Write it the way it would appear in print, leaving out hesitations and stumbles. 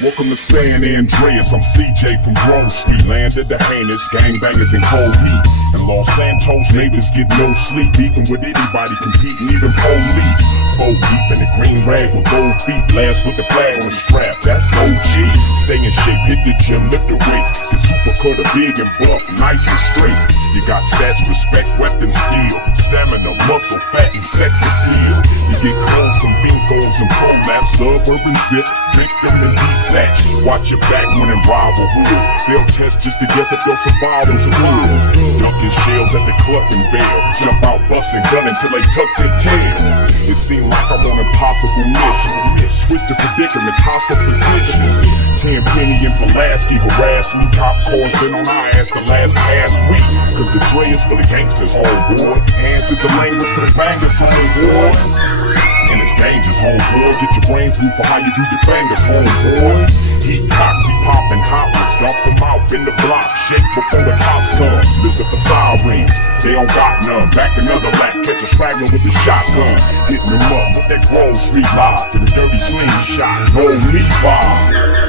Welcome to San Andreas, I'm CJ from Grove Street. Landed the heinous gangbangers in cold heat. And Los Santos neighbors get no sleep, beefing with anybody, competing, even police. Four deep in the green rag with gold feet, last with the flag on the strap, that's OG. Stay in shape, hit the gym, lift the weights. The super cutter big and buff, nice and straight. You got stats, respect, weapon, skill, stamina, muscle, fat, and sex appeal. You get clothes from Binkos and Prolapse, suburban zip, victim and desatch. Watch your back when in rival hoods. They'll test just to guess if they'll survive those rules. Dunking shells at the club and bail. Jump out, busting gun until they tuck their tail. It seemed like I'm on impossible missions. Twisted predicaments, hostile positions. Tenpenny and Pulaski harass me. Cop cars been on our ass the last week. Cause the Dre is for the gangsters, homeboy. Hands is the language for the bangers, homeboy. And it's dangerous, homeboy. Get your brains moved for how you do your fingers, homeboy. Heat cock, we poppin' hoppers, dump them out in the block, shake before the cops come. Listen for sirens, they don't got none. Back another rap, catch a straggler with the shotgun. Hitting them up with that Grove Street live and the dirty slingshot. Roll me by.